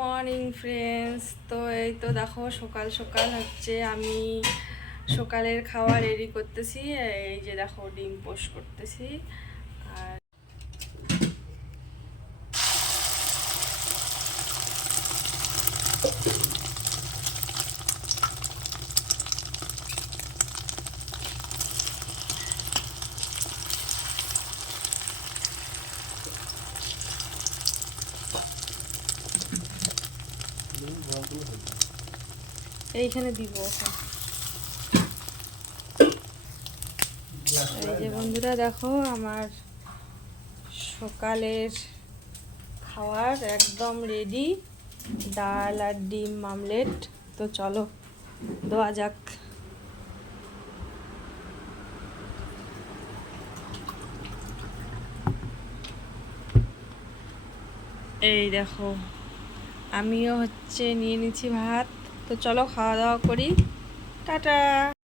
Morning friends তো এই তো দেখো, সকাল সকাল হচ্ছে আমি সকালের খাওয়া রেডি করতেছি। এই যে দেখো, ডিম পোস্ট করতেছি। আর এইখানে দিব এই যে বন্ধুরা দেখো, আমার সকালের খাওয়ার একদম রেডি ডাল আর ডিম মামলেট তো চলো, দেওয়া যাক। এই দেখো, আমিও হচ্ছে নিয়ে নিচ্ছি ভাত। তো চলো খাওয়া দাওয়া করি। টাটা!